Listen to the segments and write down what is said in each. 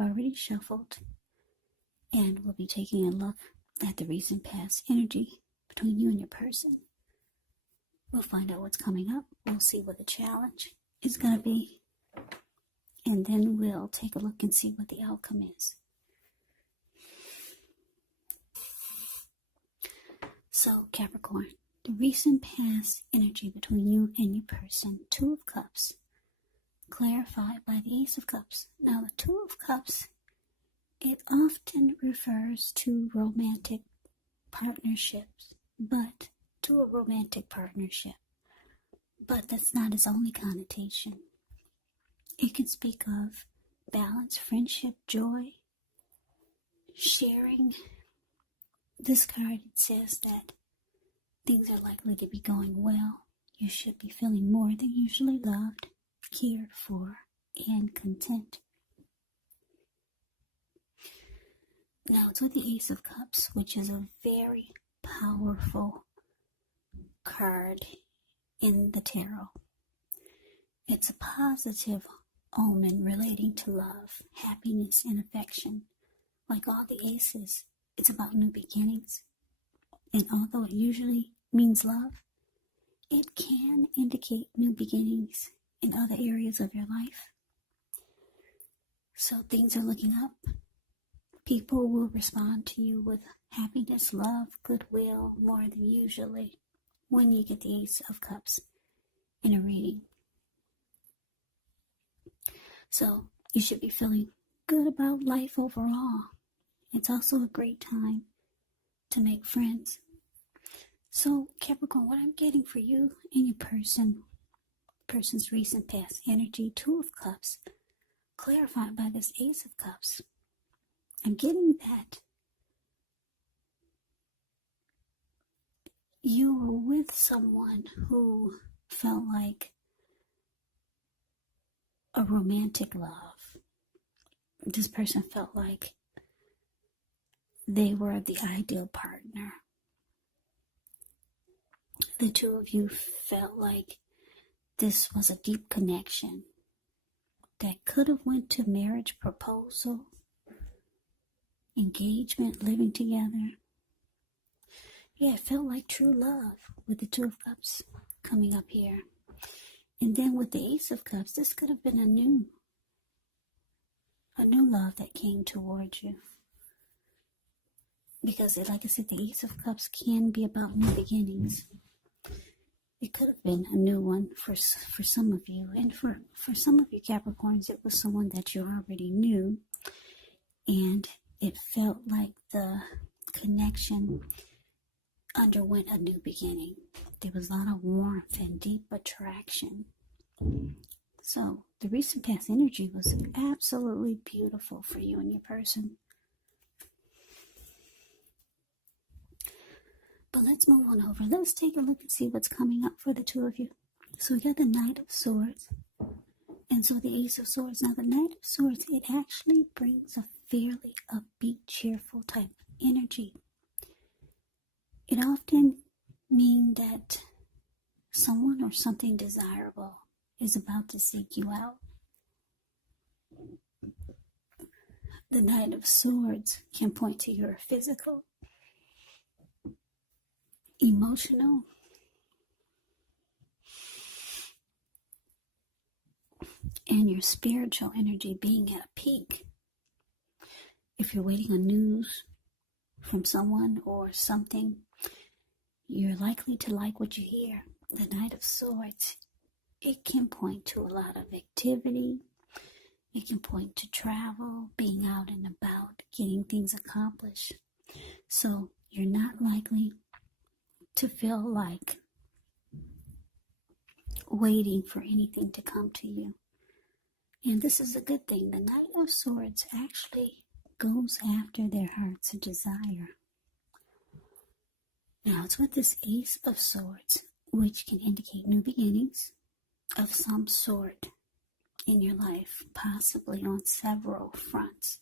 already shuffled, and we'll be taking a look at the recent past energy between you and your person. We'll find out what's coming up. We'll see what the challenge is going to be. And then we'll take a look and see what the outcome is. So, Capricorn, the recent past energy between you and your person, Two of Cups, clarified by the Ace of Cups. Now, the Two of Cups, it often refers to romantic partnerships, but to a romantic partnership. But that's not its only connotation. It can speak of balance, friendship, joy, sharing. This card, it says that things are likely to be going well. You should be feeling more than usually loved, cared for, and content. Now, it's with the Ace of Cups, which is a very powerful card in the tarot. It's a positive omen relating to love, happiness, and affection. Like all the aces, it's about new beginnings. And although it usually means love, it can indicate new beginnings in other areas of your life. So things are looking up. People will respond to you with happiness, love, goodwill, more than usually when you get the Ace of Cups in a reading. So you should be feeling good about life overall. It's also a great time to make friends. So Capricorn, what I'm getting for you and your person's recent past energy, Two of Cups, clarified by this Ace of Cups. I'm getting that you were with someone who felt like a romantic love. This person felt like they were the ideal partner. The two of you felt like this was a deep connection that could have went to marriage proposal, engagement, living together. Yeah, it felt like true love with the Two of Cups coming up here. And then with the Ace of Cups, this could have been a new love that came towards you. Because, like I said, the Ace of Cups can be about new beginnings. It could have been a new one for some of you. And for some of you Capricorns, it was someone that you already knew. And it felt like the connection underwent a new beginning. There was a lot of warmth and deep attraction. So the recent past energy was absolutely beautiful for you and your person. But let's move on over. Let's take a look and see what's coming up for the two of you. So we got the Knight of Swords. And so the Ace of Swords. Now the Knight of Swords, it actually brings a fairly upbeat, cheerful type of energy. It often means that someone or something desirable is about to seek you out. The Knight of Swords can point to your physical, emotional, and your spiritual energy being at a peak. If you're waiting on news from someone or something, you're likely to like what you hear. The Knight of Swords, it can point to a lot of activity. It can point to travel, being out and about, getting things accomplished. So you're not likely to feel like waiting for anything to come to you. And this is a good thing. The Knight of Swords actually goes after their heart's desire. Now it's with this Ace of Swords, which can indicate new beginnings of some sort in your life, possibly on several fronts.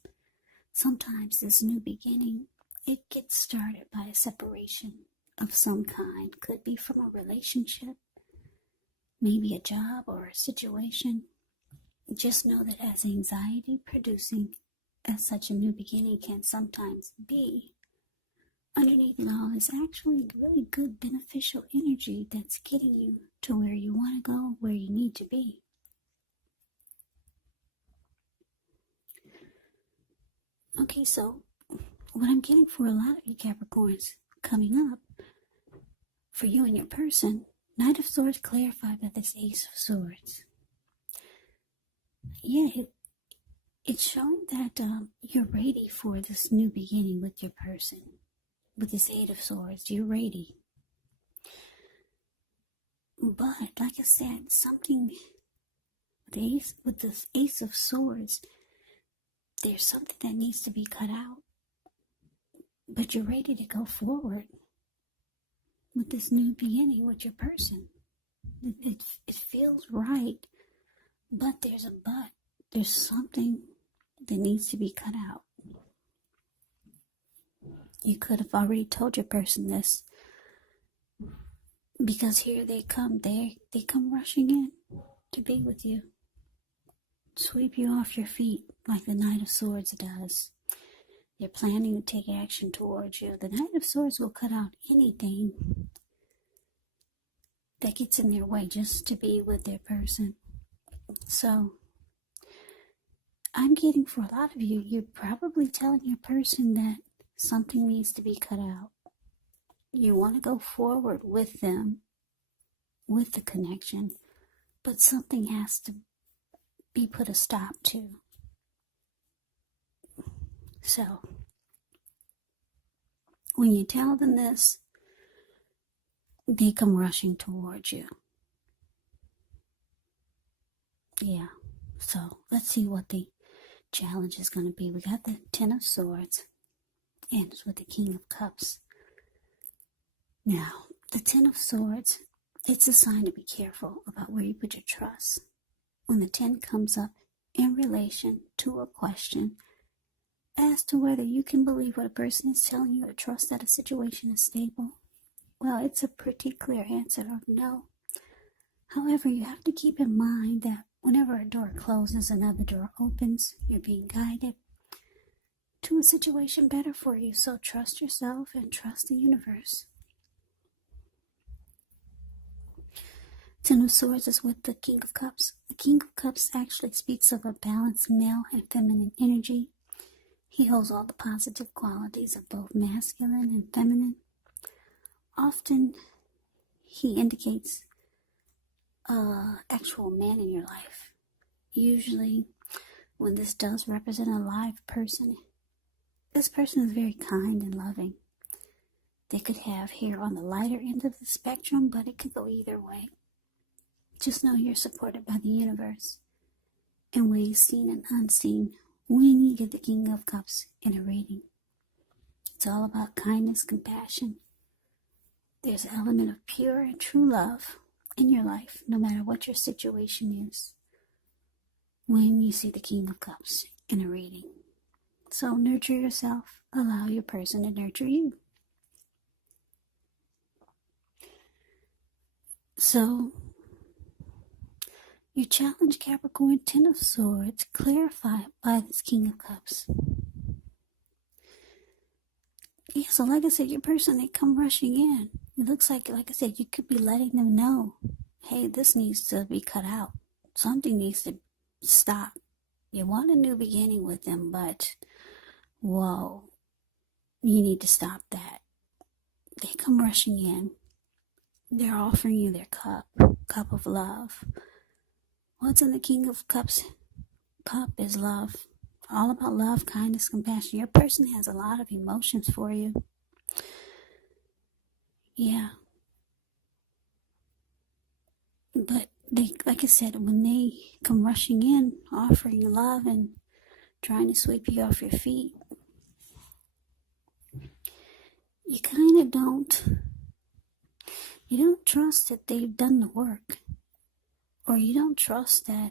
Sometimes this new beginning, it gets started by a separation of some kind. Could be from a relationship, maybe a job or a situation. Just know that as anxiety producing as such a new beginning can sometimes be, underneath it all is actually really good beneficial energy that's getting you to where you want to go, where you need to be. Okay, so what I'm getting for a lot of you Capricorns coming up, for you and your person, Knight of Swords clarified by this Ace of Swords. Yeah, it's showing that you're ready for this new beginning with your person. With this Eight of Swords, you're ready. But, like I said, something with this Ace of Swords, there's something that needs to be cut out. But you're ready to go forward with this new beginning with your person. It feels right, but there's a but. There's something that needs to be cut out. You could have already told your person this, because here they come. They come rushing in to be with you. Sweep you off your feet like the Knight of Swords does. They're planning to take action towards you. The Knight of Swords will cut out anything that gets in their way just to be with their person. So, I'm getting for a lot of you, you're probably telling your person that something needs to be cut out. You want to go forward with them, with the connection, but something has to be put a stop to. So, when you tell them this, they come rushing towards you. Yeah, so let's see what the challenge is going to be. We got the Ten of Swords, and it's with the King of Cups. Now, the Ten of Swords, it's a sign to be careful about where you put your trust. When the 10 comes up in relation to a question as to whether you can believe what a person is telling you or trust that a situation is stable, well, it's a pretty clear answer of no. However, you have to keep in mind that whenever a door closes, another door opens. You're being guided to a situation better for you. So trust yourself and trust the universe. Ten of Swords is with the King of Cups. The King of Cups actually speaks of a balanced male and feminine energy. He holds all the positive qualities of both masculine and feminine. Often, he indicates an actual man in your life. Usually, when this does represent a live person, this person is very kind and loving. They could have hair on the lighter end of the spectrum, but it could go either way. Just know you're supported by the universe in ways seen and unseen when you get the King of Cups in a reading. It's all about kindness, compassion. There's an element of pure and true love in your life, no matter what your situation is, when you see the King of Cups in a reading. So nurture yourself. Allow your person to nurture you. So, your challenge, Capricorn, Ten of Swords, clarified by this King of Cups. Yeah, so like I said, your person, they come rushing in. It looks like I said, you could be letting them know, hey, this needs to be cut out. Something needs to stop. You want a new beginning with them, but, whoa, you need to stop that. They come rushing in. They're offering you their cup of love. What's in the King of Cups cup is love. All about love, kindness, compassion. Your person has a lot of emotions for you. Yeah. But they, like I said, when they come rushing in, offering love and trying to sweep you off your feet, you kind of don't trust that they've done the work. Or you don't trust them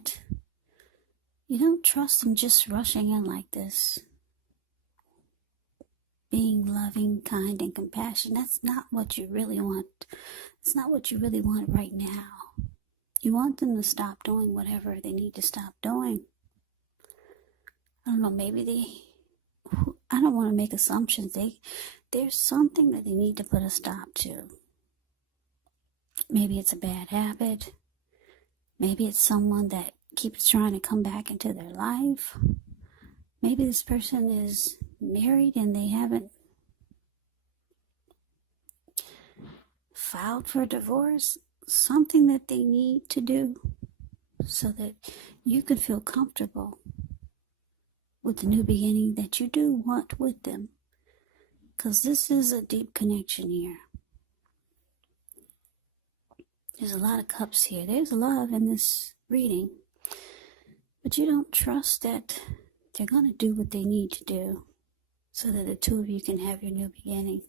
just rushing in like this. Being loving, kind, and compassionate. That's not what you really want. It's not what you really want right now. You want them to stop doing whatever they need to stop doing. I don't know, I don't want to make assumptions. There's something that they need to put a stop to. Maybe it's a bad habit. Maybe it's someone that keeps trying to come back into their life. Maybe this person is married and they haven't filed for divorce. Something that they need to do so that you can feel comfortable with the new beginning that you do want with them. Because this is a deep connection here. There's a lot of cups here. There's love in this reading. But you don't trust that they're going to do what they need to do so that the two of you can have your new beginning.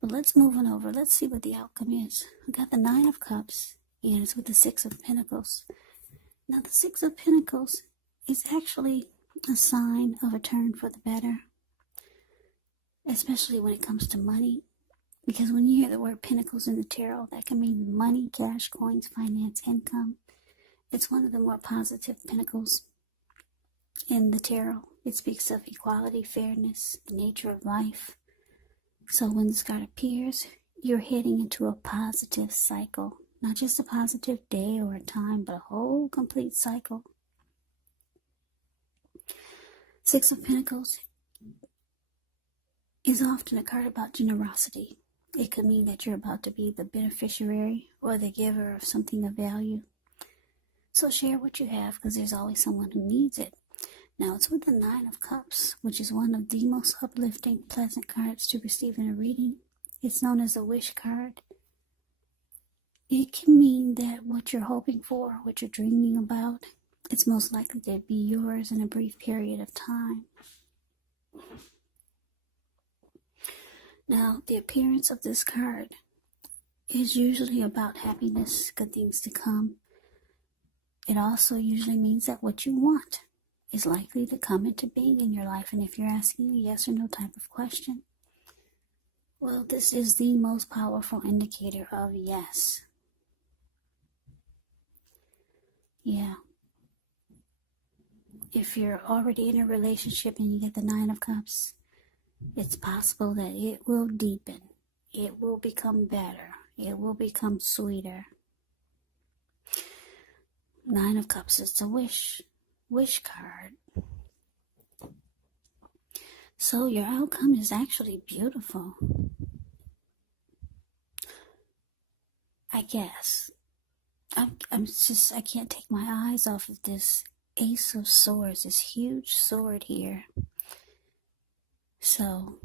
But let's move on over. Let's see what the outcome is. We got the Nine of Cups, and it's with the Six of Pentacles. Now, the Six of Pentacles is actually a sign of a turn for the better, especially when it comes to money. Because when you hear the word Pentacles in the tarot, that can mean money, cash, coins, finance, income. It's one of the more positive pentacles in the tarot. It speaks of equality, fairness, the nature of life. So when this card appears, you're heading into a positive cycle. Not just a positive day or a time, but a whole complete cycle. Six of Pentacles is often a card about generosity. It could mean that you're about to be the beneficiary or the giver of something of value. So share what you have, because there's always someone who needs it. Now, it's with the Nine of Cups, which is one of the most uplifting, pleasant cards to receive in a reading. It's known as a wish card. It can mean that what you're hoping for, what you're dreaming about, it's most likely to be yours in a brief period of time. Now, the appearance of this card is usually about happiness, good things to come. It also usually means that what you want is likely to come into being in your life. And if you're asking a yes or no type of question, well, this is the most powerful indicator of yes. Yeah. If you're already in a relationship and you get the Nine of Cups, it's possible that it will deepen. It will become better. It will become sweeter. Nine of Cups, it's a wish card. So your outcome is actually beautiful. I guess. I can't take my eyes off of this Ace of Swords, this huge sword here. So,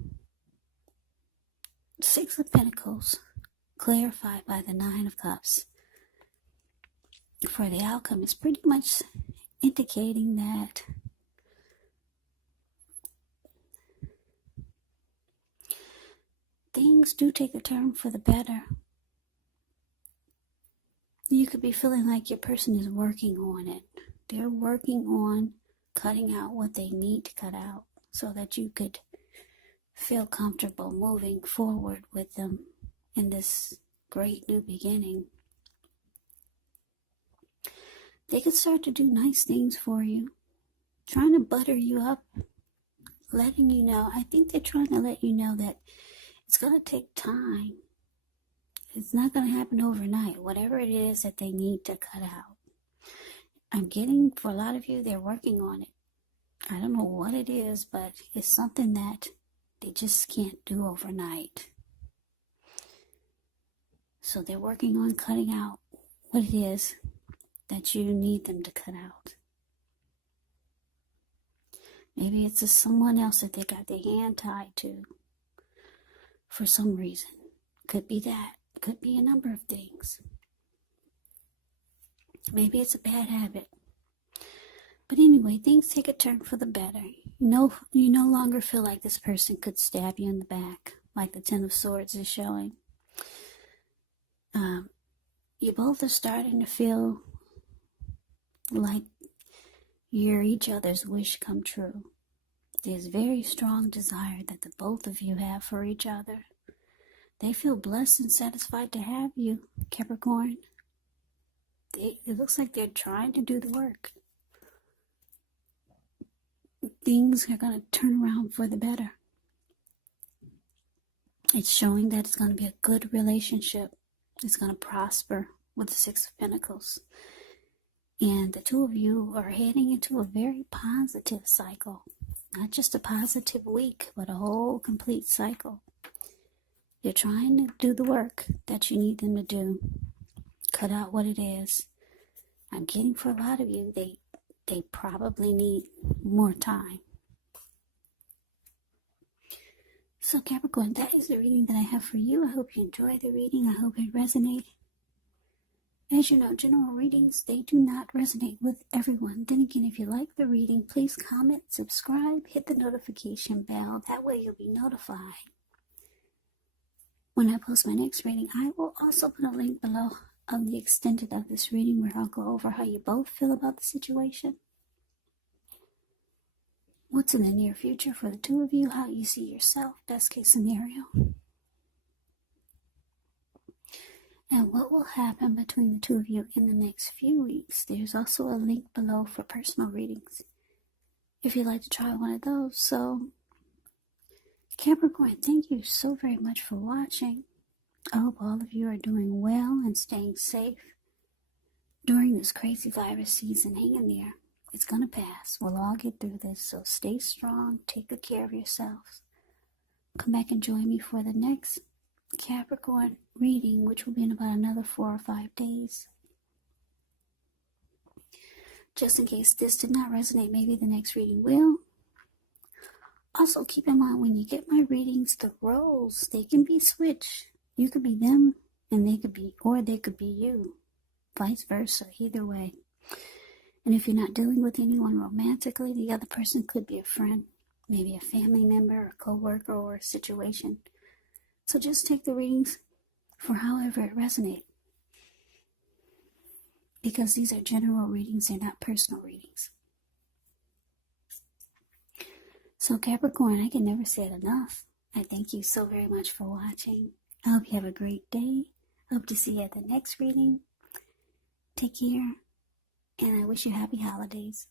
Six of Pentacles, clarified by the Nine of Cups, for the outcome is pretty much indicating that things do take a turn for the better. You could be feeling like your person is working on it. They're working on cutting out what they need to cut out so that you could feel comfortable moving forward with them in this great new beginning. They could start to do nice things for you, trying to butter you up, letting you know. I think they're trying to let you know that it's going to take time. It's not going to happen overnight, whatever it is that they need to cut out. I'm getting, for a lot of you, they're working on it. I don't know what it is, but it's something that they just can't do overnight. So they're working on cutting out what it is that you need them to cut out. Maybe it's just someone else that they got their hand tied to for some reason. Could be that. Could be a number of things. Maybe it's a bad habit. But anyway, things take a turn for the better. You no longer feel like this person could stab you in the back, like the Ten of Swords is showing. You both are starting to feel like you're each other's wish come true. There's very strong desire that the both of you have for each other. They feel blessed and satisfied to have you, Capricorn. It looks like they're trying to do the work. things are going to turn around for the better. It's showing that it's going to be a good relationship. It's going to prosper with the Six of Pentacles. And the two of you are heading into a very positive cycle. Not just a positive week, but a whole complete cycle. You're trying to do the work that you need them to do. Cut out what it is. I'm getting for a lot of you, they probably need more time. So Capricorn, that is the reading that I have for you. I hope you enjoy the reading. I hope it resonates. As you know, general readings, they do not resonate with everyone. Then again, if you like the reading, please comment, subscribe, hit the notification bell. That way you'll be notified when I post my next reading. I will also put a link below of the extended of this reading where I'll go over how you both feel about the situation. What's in the near future for the two of you, how you see yourself, best case scenario. And what will happen between the two of you in the next few weeks. There's also a link below for personal readings if you'd like to try one of those. So, Capricorn, thank you so very much for watching. I hope all of you are doing well and staying safe during this crazy virus season. Hang in there. It's going to pass. We'll all get through this. So stay strong. Take good care of yourselves. Come back and join me for the next Capricorn reading, which will be in about another 4 or 5 days. Just in case this did not resonate, maybe the next reading will. Also, keep in mind when you get my readings, the roles, they can be switched. You could be them, and they could be you. Vice versa, either way. And if you're not dealing with anyone romantically, the other person could be a friend, maybe a family member, a co-worker, or a situation. So just take the readings for however it resonates. Because these are general readings, they're not personal readings. So Capricorn, I can never say it enough. I thank you so very much for watching. I hope you have a great day. Hope to see you at the next reading. Take care. And I wish you happy holidays.